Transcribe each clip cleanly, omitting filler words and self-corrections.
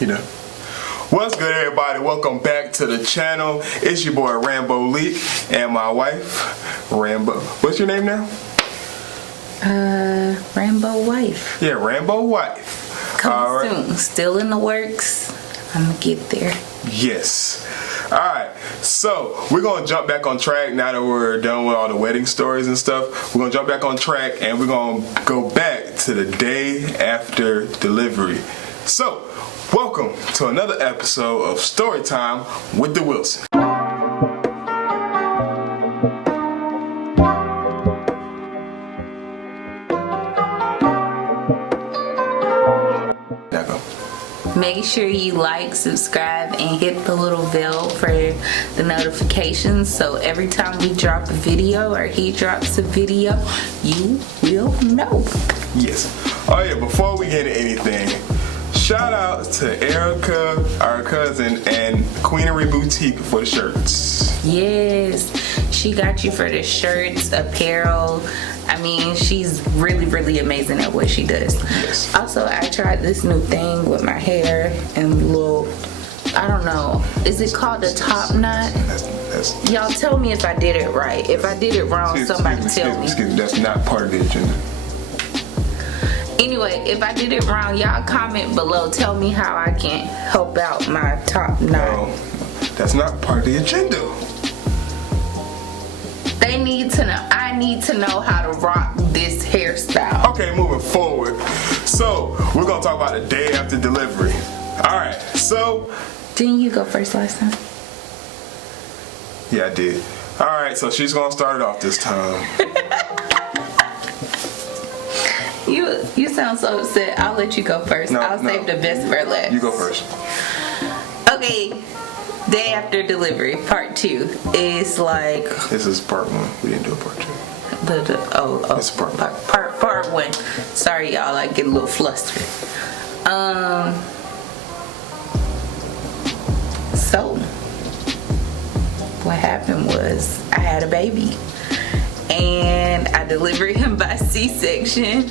You know. What's good, everybody? Welcome back to the channel. It's your boy Rambo Leak and my wife Rambo. What's your name now? Rambo Wife. Yeah, Rambo Wife. Coming soon. Still in the works. I'm gonna get there. Yes. Alright, so we're gonna jump back on track now that we're done with all the wedding stories and stuff. We're gonna jump back on track and we're gonna go back to the day after delivery. So, welcome to another episode of Storytime with the Wilson. Make sure you like, subscribe, and hit the little bell for the notifications so every time we drop a video or he drops a video, you will know. Yes. Oh yeah, before we get into anything, shout out to Erica, our cousin, and Queenery Boutique for the shirts. Yes, she got you for the shirts, apparel. I mean, she's really, really amazing at what she does. Yes. Also, I tried this new thing with my hair and little, I don't know, is it called a top knot? Y'all tell me if I did it right. If I did it wrong, somebody tell me. Excuse me, that's not part of the agenda. Anyway, if I did it wrong, y'all comment below. Tell me how I can help out my top knot. No, that's not part of the agenda. They need to know. I need to know how to rock this hairstyle. Okay, moving forward. So, we're going to talk about the day after delivery. Alright, so. Didn't you go first last time? Yeah, I did. Alright, so she's going to start it off this time. You sound so upset. I'll let you go first. I'll save the best for last. You go first. Okay. Day after delivery, part 2 is like. This is part 1. We didn't do a part 2. It's part 1. Sorry, y'all. I get a little flustered. So what happened was I had a baby, and I delivered him by C-section.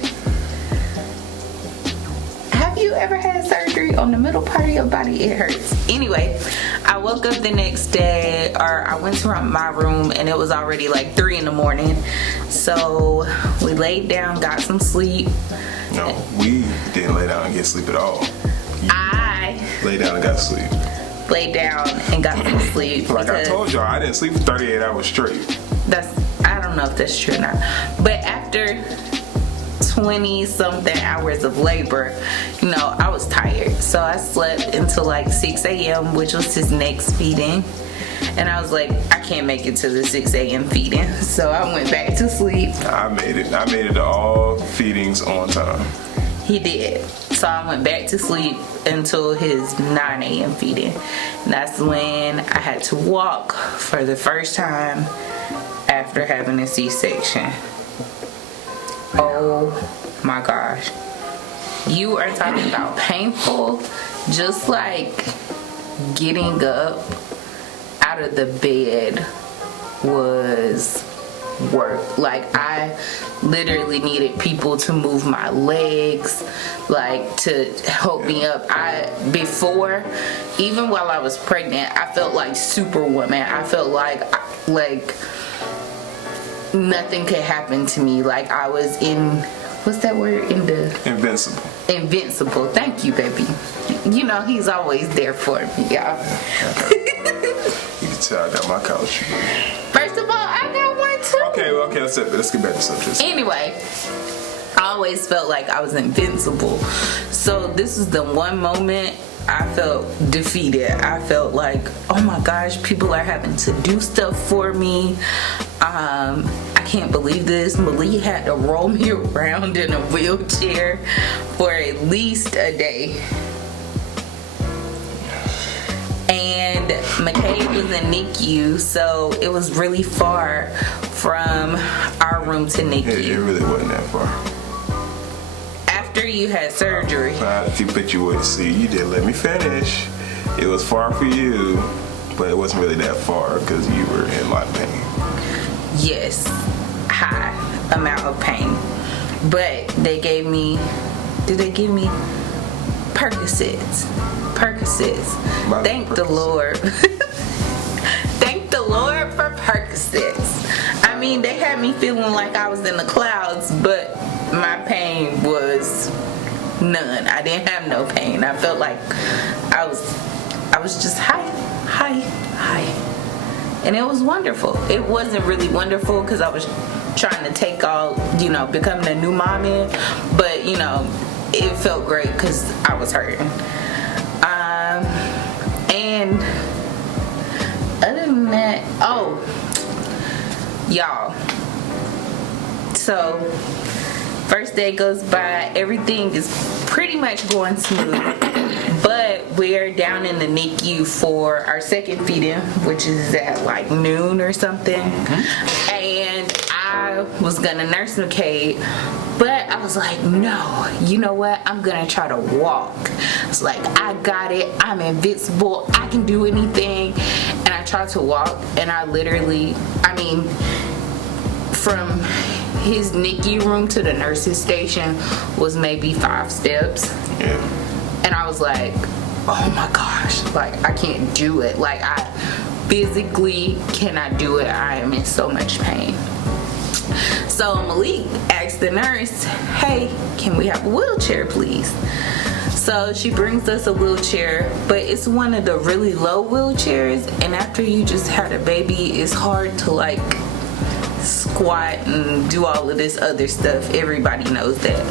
Have you ever had surgery on the middle part of your body? It hurts. Anyway, I woke up the next day, or I went to my room, and it was already like 3 in the morning. So we laid down, got some sleep. No, we didn't lay down and get sleep at all. I laid down and got sleep. Laid down and got some sleep. Like I told y'all, I didn't sleep for 38 hours straight. I don't know if that's true or not. But after 20 something hours of labor, you know, I was tired, so I slept until like 6 a.m., which was his next feeding, and I was like, I can't make it to the 6 a.m. feeding, so I went back to sleep. I made it to all feedings on time. He did. So I went back to sleep until his 9 a.m. feeding, and that's when I had to walk for the first time after having a C-section. Oh my gosh. You are talking about painful. Just like getting up out of the bed was work. Like, I literally needed people to move my legs, like, to help me up. Before, even while I was pregnant, I felt like Superwoman. I felt like nothing could happen to me. Like, I was what's that word? Invincible. Invincible. Thank you, baby. You know, he's always there for me, y'all. You can tell I got my couch. First of all, I got one too. Okay, let's get back to subject. Anyway, I always felt like I was invincible. So this is the one moment I felt defeated. I felt like, oh my gosh, people are having to do stuff for me. I can't believe this. Malik had to roll me around in a wheelchair for at least a day. And McCabe was in NICU, so it was really far from our room to NICU. It really wasn't that far. After you had surgery. But you wouldn't see. You didn't let me finish. It was far for you, but it wasn't really that far because you were in a lot of pain. Yes, high amount of pain. But they gave me, did they give me Percocets. My Thank the Percocet. Lord. Thank the Lord for Percocets. I mean, they had me feeling like I was in the clouds, but my pain was none. I didn't have no pain. I felt like I was just high. And it was wonderful. It wasn't really wonderful because I was trying to take all, becoming a new mommy, but it felt great because I was hurting. And other than that, y'all. So first day goes by, everything is pretty much going smooth. But we're down in the NICU for our second feeding, which is at like noon or something. And I was gonna nurse McCade, but I was like, no, you know what? I'm gonna try to walk. It's like, I got it. I'm invincible. I can do anything. And I tried to walk, and from his NICU room to the nurse's station was maybe 5 steps. Yeah. And I was like, oh my gosh, like I can't do it. Like I physically cannot do it. I am in so much pain. So Malik asked the nurse, hey, can we have a wheelchair, please? So she brings us a wheelchair, but it's one of the really low wheelchairs. And after you just had a baby, it's hard to like squat and do all of this other stuff. Everybody knows that.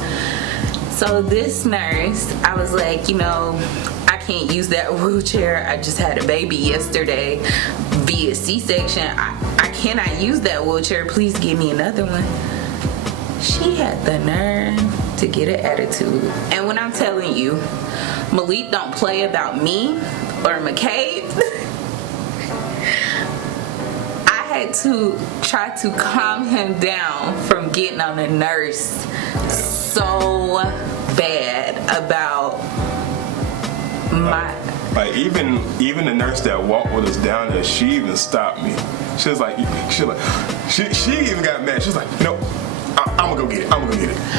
So this nurse, I was like, I can't use that wheelchair. I just had a baby yesterday via C-section. I cannot use that wheelchair. Please give me another one. She had the nerve to get an attitude. And when I'm telling you, Malik don't play about me or McCabe, I had to try to calm him down from getting on the nurse so bad about my... Like even the nurse that walked with us down there, she even stopped me. She even got mad. She was like, I'm gonna go get it.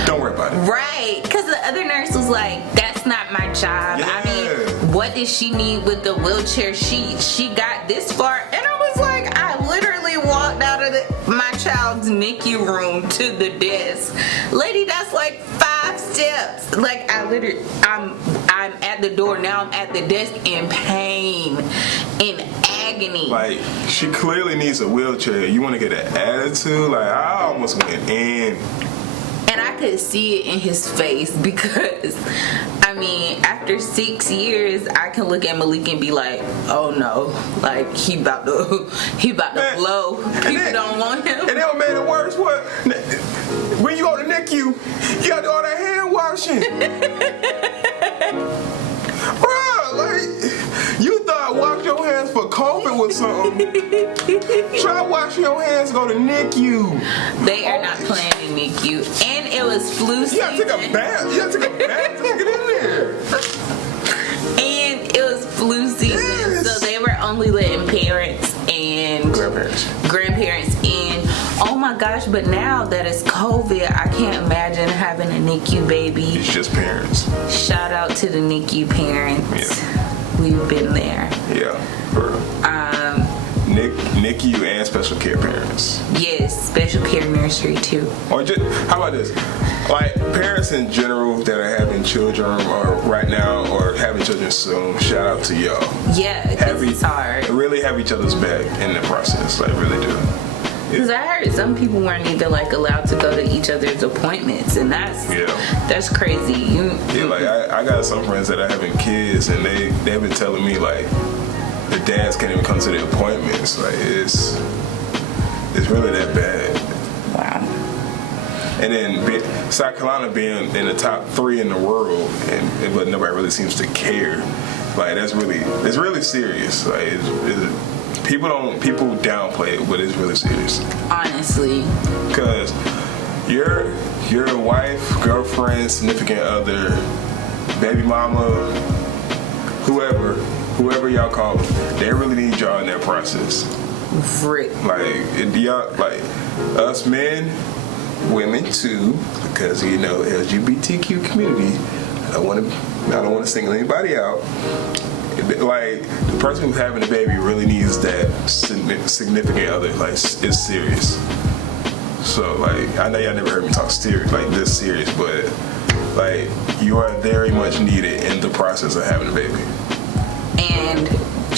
Don't worry about it. Right, because the other nurse was like, that's not my job. Yeah. I mean, what does she need with the wheelchair? She got this far. And I was like, I literally walked out of my child's NICU room to the desk. Lady, that's like 5 steps. Like I'm at the door. Now I'm at the desk in pain, in agony. Like, she clearly needs a wheelchair. You want to get an attitude? Like, I almost went in. And I could see it in his face because, after 6 years, I can look at Malik and be like, oh no, like he about to blow. People don't want him. And that made it worse. What? When you go to NICU, you got to do all that hand washing. Bruh, like, you thought wash your hands for COVID was something. Try washing your hands, go to NICU. They are not playing in NICU. And it was flu season. You gotta take a bath. to get in there. And it was flu season. Yes. So they were only letting parents and grandparents in. Oh my gosh, but now that it's COVID, I can't imagine having a NICU baby. It's just parents. Shout out to the NICU parents. Yeah. We've been there. Yeah, for real. NICU and special care parents. Yes, special care nursery too. Or just, how about this? Like, parents in general that are having children or right now or having children soon, shout out to y'all. Yeah, because it's hard. Really have each other's back in the process, like really do. Because I heard some people weren't even like allowed to go to each other's appointments, and that's crazy. Like I got some friends that are having kids, and they've been telling me like the dads can't even come to the appointments. Like it's really that bad. Wow. And then South Carolina being in the top 3 in the world, but nobody really seems to care. Like it's really serious. Like people downplay it, but it's really serious. Honestly. Because your wife, girlfriend, significant other, baby mama, whoever y'all call them, they really need y'all in that process. Frick. Y'all, like us men, women too, because LGBTQ community. I don't want to I don't want to single anybody out. Like, the person who's having the baby really needs that significant other. Like, it's serious. So, like, I know y'all never heard me talk like this serious, but like, you are very much needed in the process of having a baby. And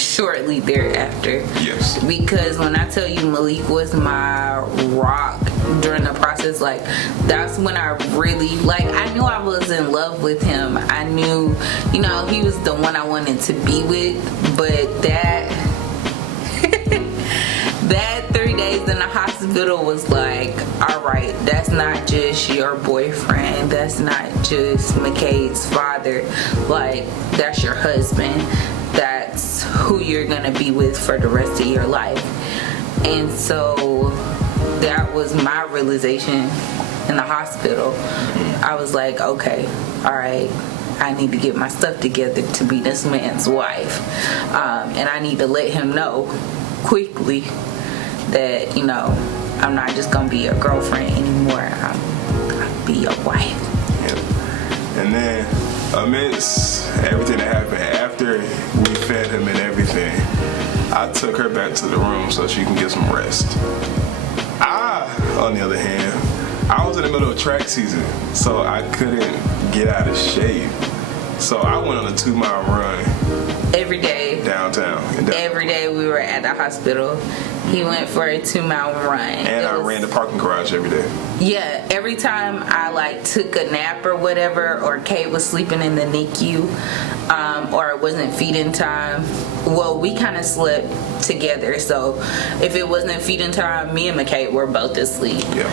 shortly thereafter. Yes. Because when I tell you Malik was my rock during the process, like, that's when I really, like, I knew I was in love with him. I knew, you know, he was the one I wanted to be with, but that 3 days in the hospital was like, all right, that's not just your boyfriend, that's not just McCade's father, like, that's your husband, that's who you're gonna be with for the rest of your life. And so that was my realization in the hospital. I was like, okay, all right, I need to get my stuff together to be this man's wife, and I need to let him know quickly that, you know, I'm not just gonna be your girlfriend anymore. I'm gonna be your wife. Yep. And then amidst everything that happened, after we fed him and everything, I took her back to the room so she can get some rest. On the other hand, I was in the middle of track season, so I couldn't get out of shape. So I went on a 2-mile run. Every day. Downtown. Every day we were at the hospital. He went for a 2-mile run. And I ran the parking garage every day. Yeah, every time I like took a nap or whatever, or Kate was sleeping in the NICU, or it wasn't feeding time. Well, we kind of slept together, so if it wasn't feeding time, me and McKay were both asleep. Yeah.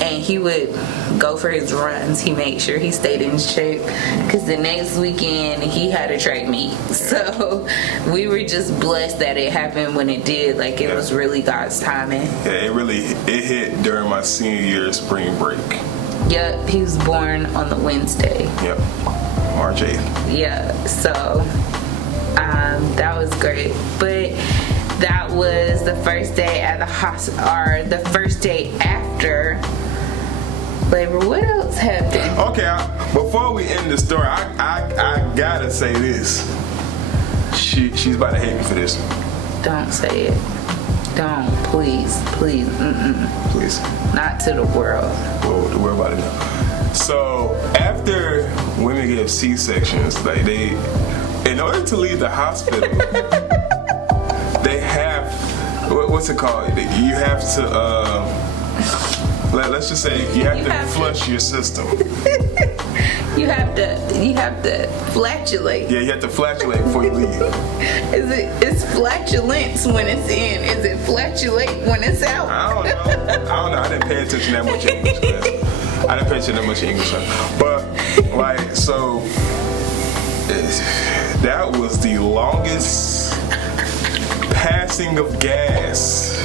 And he would go for his runs. He made sure he stayed in shape, because the next weekend he had a track meet. So we were just blessed that it happened when it did. Like, it was really God's timing. Yeah, it hit during my senior year spring break. Yep, he was born on the Wednesday. Yep, March 8th. Yeah, so that was great. But that was the first day at the hospital, or the first day after labor. What else happened? Okay, before we end the story, I gotta say this. She's about to hate me for this. Don't say it. Don't, please. Please. Not to the world. Well, the world about to know. So after women get C-sections, like, in order to leave the hospital, they have, what's it called? You have to, let's just say you have to flush your system. You have to flatulate. Yeah, you have to flatulate before you leave. It's flatulence when it's in. Is it flatulate when it's out? I don't know. I didn't pay attention that much in English class. I didn't pay attention that much in English class. But, like, so that was the longest passing of gas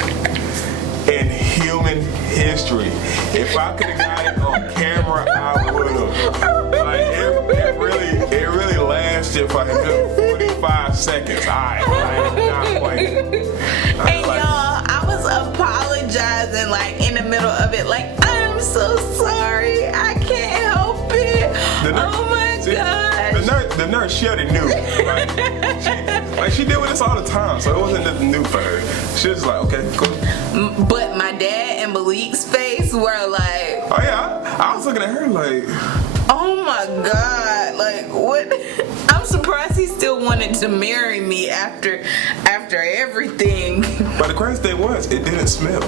in human history. If I could have got it on camera, I would have. Like, it really lasted for a good 45 seconds. I am not playing. And y'all, I was apologizing, like, in the middle of it, like, I'm so sorry, I can't help it. Oh my gosh. The nurse, she already knew. She deal with this all the time, so it wasn't nothing new for her. She was like, okay, cool. But my dad and Malik's face were like, oh yeah, I was looking at her like, oh my God, like, what? I'm surprised he still wanted to marry me after everything. But the crazy thing was, it didn't smell.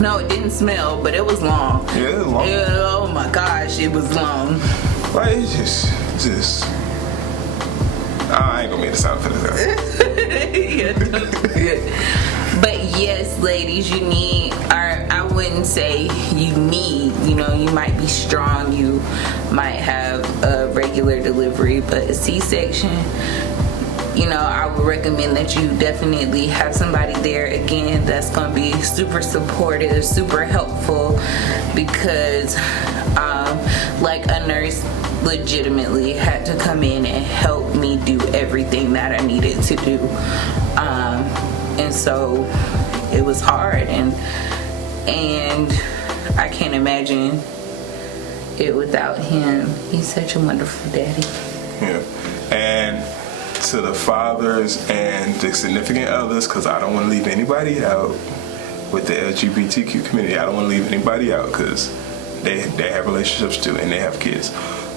No, it didn't smell, but it was long. Yeah, it was long. Oh my gosh, it was long. Like, it's just. I ain't gonna make the sound for this. But yes, ladies, you need, or I wouldn't say you need, you know, you might be strong, you might have a regular delivery, but a C-section, you know, I would recommend that you definitely have somebody there, again, that's going to be super supportive, super helpful, because like a nurse legitimately had to come in and help me do everything that I needed to do. And so it was hard, and I can't imagine it without him. He's such a wonderful daddy. Yeah. And to the fathers and the significant others, because I don't want to leave anybody out with the LGBTQ community. I don't want to leave anybody out because they have relationships too and they have kids.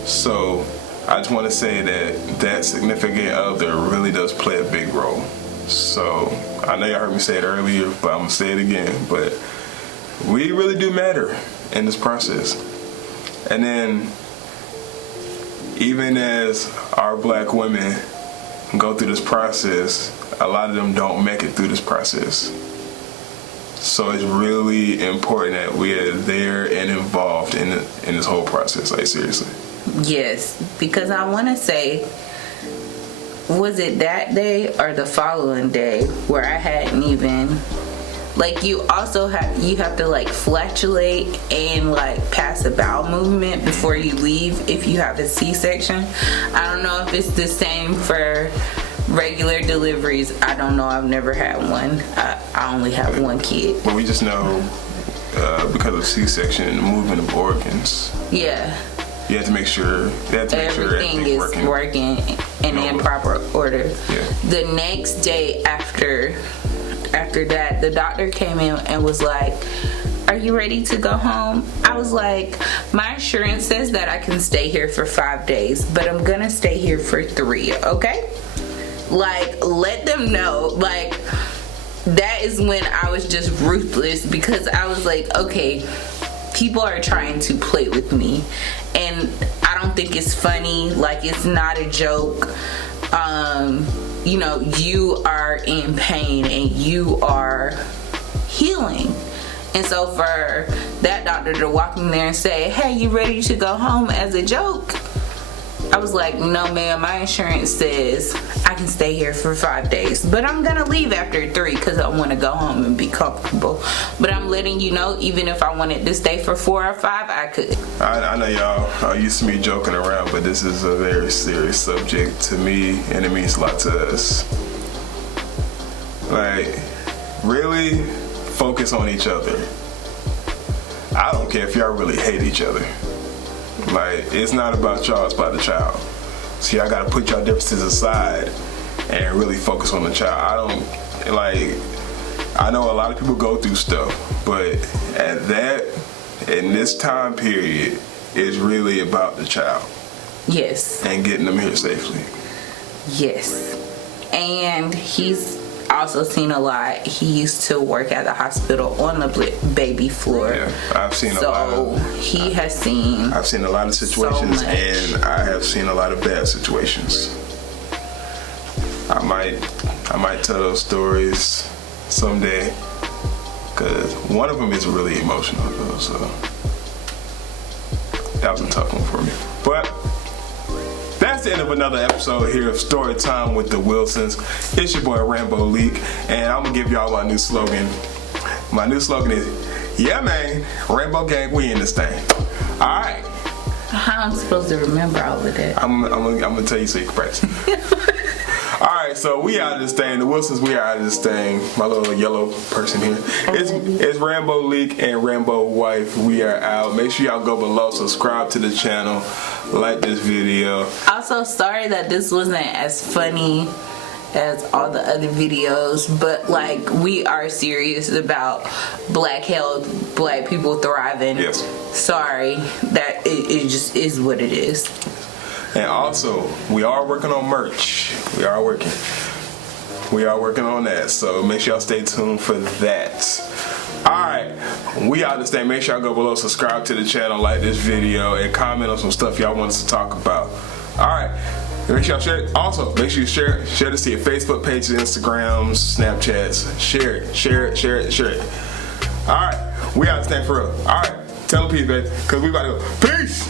So I just want to say that significant other really does play a big role. So I know y'all heard me say it earlier, but I'm going to say it again. But we really do matter in this process. And then even as our black women go through this process, a lot of them don't make it through this process. So it's really important that we are there and involved in this whole process, like seriously. Yes, because I want to say, was it that day or the following day where I hadn't even, like, you have to like flatulate and like pass a bowel movement before you leave if you have a C-section. I don't know if it's the same for regular deliveries. I don't know. I've never had one. I only have one kid. But we just know because of C-section and the movement of organs. Yeah. You have to make sure everything is working in proper order. Yeah. The next day after that, the doctor came in and was like, "Are you ready to go home?" I was like, "My insurance says that I can stay here for 5 days, but I'm gonna stay here for 3, okay?" Like, let them know. Like, that is when I was just ruthless, because I was like, okay, people are trying to play with me and I don't think it's funny. Like, it's not a joke. You are in pain and you are healing. And so for that doctor to walk in there and say, "Hey, you ready to go home?" as a joke, I was like, "No, ma'am, my insurance says I can stay here for 5 days, but I'm gonna leave after 3 because I want to go home and be comfortable. But I'm letting you know, even if I wanted to stay for 4 or 5, I could." I know y'all are used to me joking around, but this is a very serious subject to me, and it means a lot to us. Like, really focus on each other. I don't care if y'all really hate each other. Like, it's not about y'all, it's about the child. So y'all gotta put y'all differences aside and really focus on the child. I know a lot of people go through stuff, but in this time period, it's really about the child. Yes. And getting them here safely. Yes. And he's also seen a lot. He used to work at the hospital on the baby floor. Yeah, I've seen a lot. So he has seen. I've seen a lot of situations, and I have seen a lot of bad situations. I might tell those stories someday, because one of them is really emotional though. So that was a tough one for me. But that's the end of another episode here of Storytime with the Wilsons. It's your boy Rambo Leak, and I'm gonna give y'all my new slogan. My new slogan is, "Yeah, man, Rambo Gang, we in this thing." All right. How am I supposed to remember all of that? I'm gonna tell you so you can practice. All right, so we out of this thing. The Wilsons, we are out of this thing. My little yellow person here. It's Rambo Leak and Rambo Wife. We are out. Make sure y'all go below, subscribe to the channel, like this video. Also, sorry that this wasn't as funny as all the other videos, but like, we are serious about black health, black people thriving. Yes. Sorry, that it just is what it is. And also, we are working on merch. We are working on that. So make sure y'all stay tuned for that. Alright, we out this thing. Make sure y'all go below, subscribe to the channel, like this video, and comment on some stuff y'all want us to talk about. Alright, make sure y'all share it. Also, make sure you share this to your Facebook pages, Instagrams, Snapchats. Share it. Alright, we out this thing for real. Alright, tell them peace, baby, because we about to go. Peace!